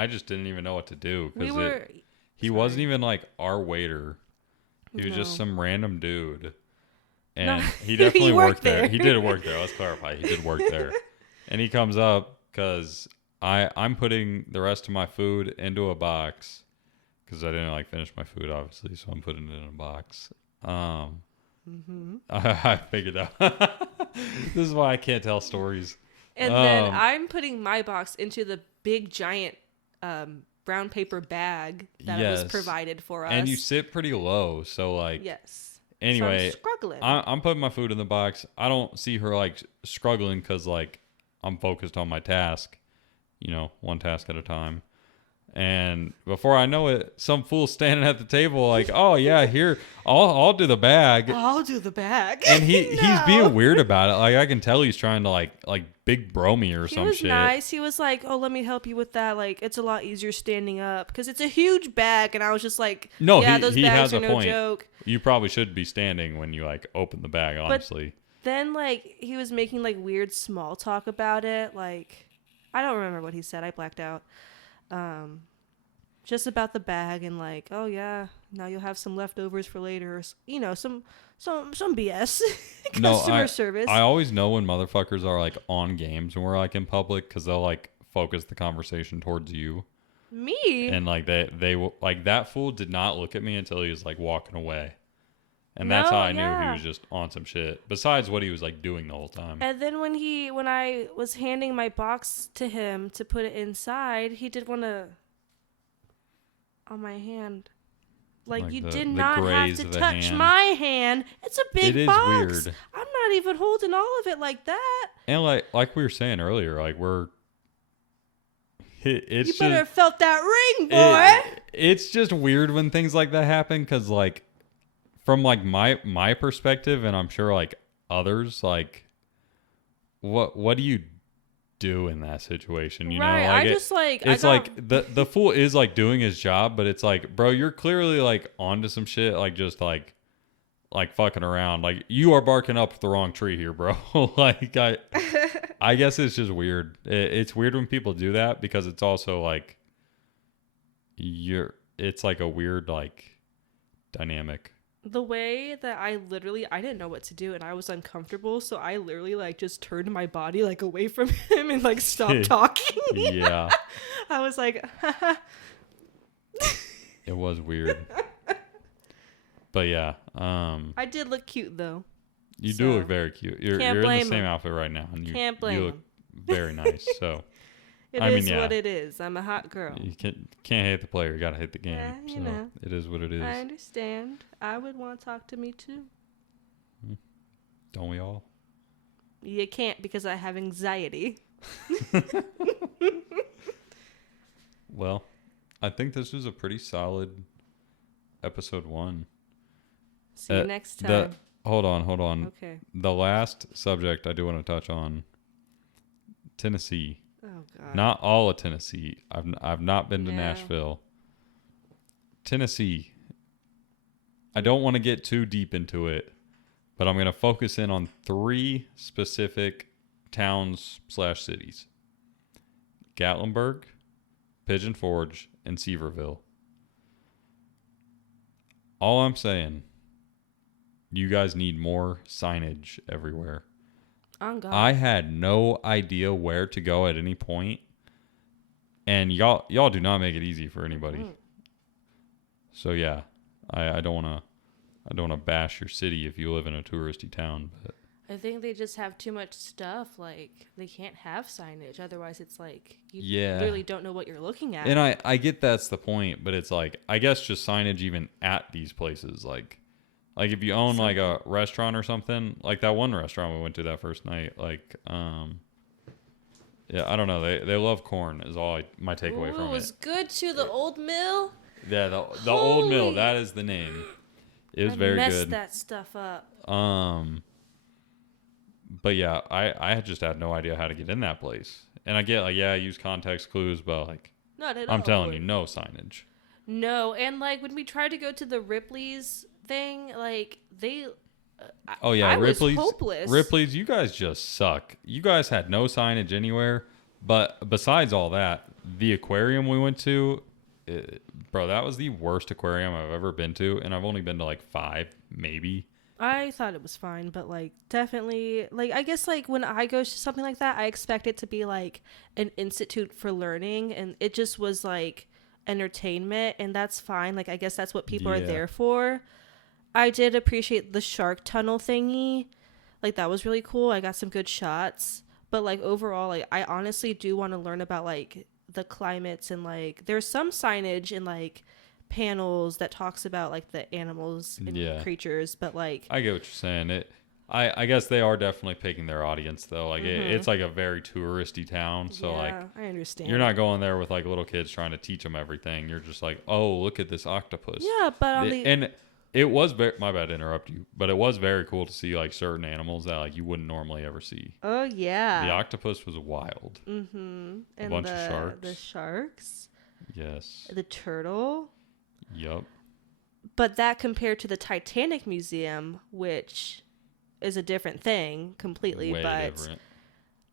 just didn't even know what to do because he wasn't even like our waiter. He was just some random dude, and he definitely worked there. He did work there. Let's clarify. He did work there, and he comes up because I'm putting the rest of my food into a box because I didn't like finish my food obviously, so I'm putting it in a box. I figured out. This is why I can't tell stories. And then I'm putting my box into the big giant brown paper bag that was provided for us. And you sit pretty low, so like yes. Anyway, so I'm struggling. I'm putting my food in the box. I don't see her like struggling because like I'm focused on my task, one task at a time. And before I know it, some fool standing at the table like, oh yeah, here, I'll do the bag. I'll do the bag. And he's being weird about it. Like I can tell he's trying to like big bro me or some shit. He was nice. He was like, oh, let me help you with that. Like it's a lot easier standing up because it's a huge bag. And I was just like, no, yeah, he, those he bags has a are no point. joke. You probably should be standing when you like open the bag, honestly. But then like he was making like weird small talk about it. Like I don't remember what he said. I blacked out. Just about the bag and like, oh yeah, now you'll have some leftovers for later. Some BS. Customer service. I always know when motherfuckers are like on games when we're like in public because they'll like focus the conversation towards you. Me? And like they like that fool did not look at me until he was like walking away. And that's how I knew he was just on some shit. Besides what he was like doing the whole time. And then when I was handing my box to him to put it inside, he did want to on my hand. Like you did not have to touch my hand. It's a big box. It is weird. I'm not even holding all of it like that. And like we were saying earlier, like it's you better have felt that ring, boy. It's just weird when things like that happen because like from like my perspective, and I'm sure like others, like what do you do in that situation? You know, like I just like it's like the fool is like doing his job, but it's like, bro, you're clearly like onto some shit, like just like fucking around. Like you are barking up the wrong tree here, bro. Like I guess it's just weird. It's weird when people do that because it's also like it's like a weird like dynamic. The way that I didn't know what to do and I was uncomfortable, so I literally like just turned my body like away from him and like stopped talking. Yeah. I was like It was weird. But yeah, I did look cute though. You do look very cute. You're in the same outfit right now and you look very nice. So It is what it is. I'm a hot girl. You can't hate the player. You got to hate the game. Yeah, you know. It is what it is. I understand. I would want to talk to me too. Don't we all? You can't because I have anxiety. Well, I think this was a pretty solid episode 1. See you next time. Hold on. Okay. The last subject I do want to touch on, Tennessee. Oh God. Not all of Tennessee. I've not been to Nashville. Tennessee. I don't want to get too deep into it, but I'm going to focus in on 3 specific towns/cities. Gatlinburg, Pigeon Forge, and Sevierville. All I'm saying, you guys need more signage everywhere. Oh God. I had no idea where to go at any point, and y'all do not make it easy for anybody. Mm-hmm. So yeah, I don't wanna bash your city if you live in a touristy town, but I think they just have too much stuff. Like they can't have signage, otherwise it's like you really don't know what you're looking at. And I get that's the point, but it's like I guess just signage even at these places, like if you own like a restaurant or something, like that one restaurant we went to that first night, like yeah, I don't know, they love corn is all my takeaway from it. It was good too. The Old Mill. Yeah, the Old Mill, that is the name. It was very good. Messed that stuff up. But yeah, I just had no idea how to get in that place. And I get like, yeah, I use context clues, but like, not at all. I'm telling you, no signage. No, and like when we tried to go to the Ripley's thing, like they. Oh yeah, I Ripley's. Was hopeless. Ripley's, you guys just suck. You guys had no signage anywhere. But besides all that, the aquarium we went to, bro, that was the worst aquarium I've ever been to, and I've only been to like 5, maybe. I thought it was fine, but like definitely, like I guess like when I go to something like that, I expect it to be like an institute for learning, and it just was like entertainment, and that's fine. Like I guess that's what people are there for. I did appreciate the shark tunnel thingy, like that was really cool. I got some good shots, but like overall, like I honestly do want to learn about like the climates, and like there's some signage and like panels that talks about like the animals and creatures, but like I get what you're saying. I guess they are definitely picking their audience though. Like it's like a very touristy town, so like I understand. You're not going there with like little kids trying to teach them everything. You're just like, oh, look at this octopus. Yeah, but and it was my bad to interrupt you, but it was very cool to see like certain animals that like you wouldn't normally ever see. Oh yeah, the octopus was wild. And a bunch of sharks. The sharks. Yes. The turtle. Yep. But that compared to the Titanic Museum, which is a different thing completely. Way different.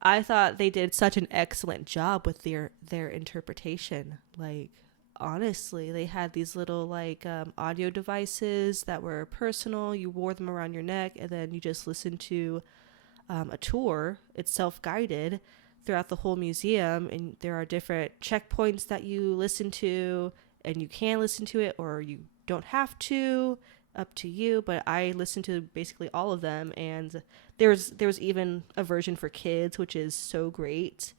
I thought they did such an excellent job with their interpretation. Like, honestly, they had these little like audio devices that were personal. You wore them around your neck, and then you just listened to a tour. It's self-guided throughout the whole museum, and there are different checkpoints that you listen to, and you can listen to it or you don't have to, up to you. But I listened to basically all of them, and there's even a version for kids, which is so great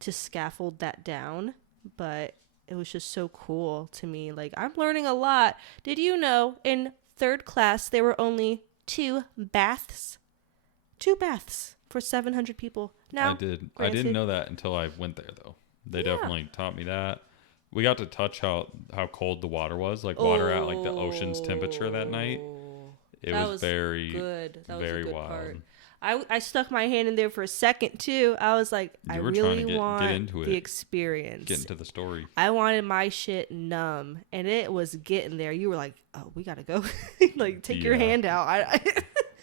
to scaffold that down. But it was just so cool to me. Like, I'm learning a lot. Did you know in 3rd class there were only 2 baths? 2 baths for 700 people. Now, I didn't know that until I went there though. They definitely taught me that. We got to touch how cold the water was, like water at like the ocean's temperature that night. It was very good. That was very a good wild. Part. I stuck my hand in there for a second too. I was like, I really want get into the experience. Get into the story. I wanted my shit numb, and it was getting there. You were like, oh, we gotta go. Like, take your hand out.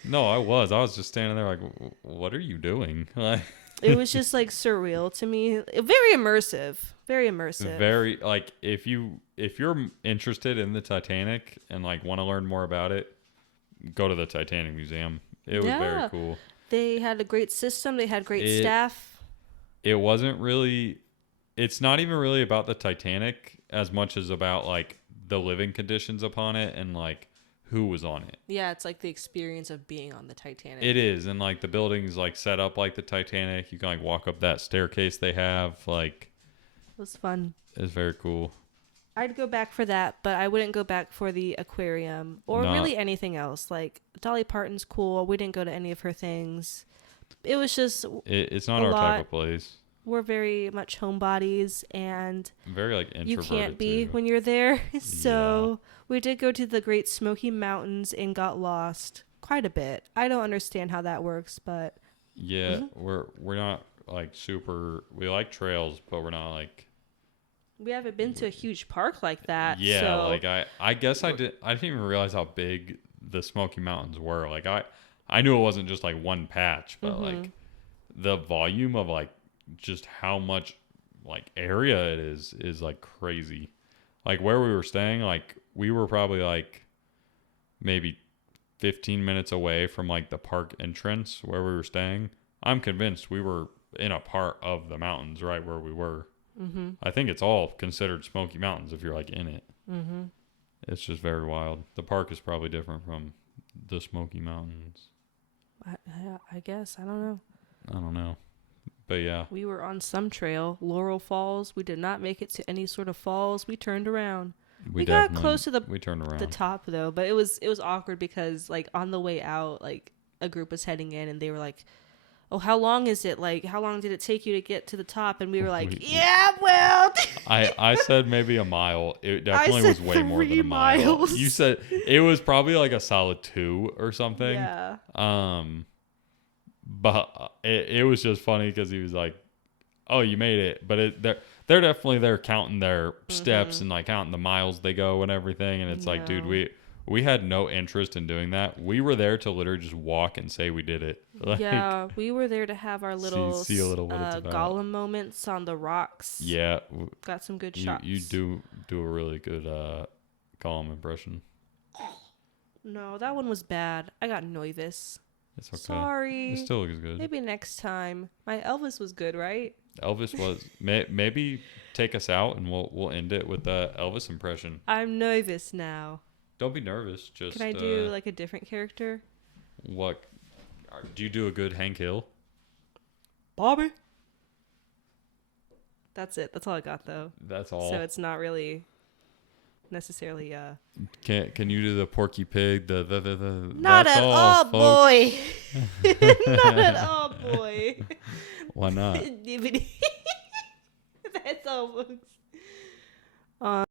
No, I was just standing there like, what are you doing? It was just like surreal to me. Very immersive. Very immersive. Very like if you're interested in the Titanic and like want to learn more about it, go to the Titanic Museum. It was very cool. They had a great system. They had great staff. It wasn't really. It's not even really about the Titanic as much as about like the living conditions upon it and like who was on it. Yeah, it's like the experience of being on the Titanic. It is, and like the building's like set up like the Titanic. You can like walk up that staircase they have. Like, it was fun. It's very cool. I'd go back for that, but I wouldn't go back for the aquarium or really anything else. Like, Dolly Parton's cool. We didn't go to any of her things. It was just it's not our type of place. We're very much homebodies, and very like introverted. You can't be when you're there. So we did go to the Great Smoky Mountains and got lost quite a bit. I don't understand how that works, but we're not like super. We like trails, but we're not like. We haven't been to a huge park like that. Yeah, so. like I guess I didn't even realize how big the Smoky Mountains were. Like I knew it wasn't just like one patch, but like the volume of like just how much like area it is like crazy. Like where we were staying, like we were probably like maybe 15 minutes away from like the park entrance where we were staying. I'm convinced we were in a part of the mountains right where we were. I think it's all considered Smoky Mountains if you're like in it. It's just very wild. The park is probably different from the Smoky Mountains. I guess. I don't know. But yeah. We were on some trail, Laurel Falls. We did not make it to any sort of falls. We turned around. We got close to we turned around. The top though, but it was awkward because like on the way out, like a group was heading in and they were like, oh, how long is it? Like, how long did it take you to get to the top? And we were like, well. I said maybe a mile. It definitely was way more than a mile. Miles. You said it was probably like a solid 2 or something. Yeah. But it was just funny because he was like, oh, you made it. But they're definitely counting their steps and like counting the miles they go and everything. And it's like, dude, we had no interest in doing that. We were there to literally just walk and say we did it. Like, yeah, we were there to have our little see a little what it's about. Gollum moments on the rocks. Yeah. Got some good shots. You do a really good Gollum impression. No, that one was bad. I got nervous. It's okay. Sorry. It still looks good. Maybe next time. My Elvis was good, right? Elvis was. Maybe take us out and we'll end it with the Elvis impression. I'm nervous now. Don't be nervous. Just can I do like a different character? What? Do you do a good Hank Hill? Bobby. That's it. That's all I got though. That's all. So it's not really necessarily Can you do the Porky Pig? The not that's at all, all, boy. Not at all, boy. Why not? That's all, folks.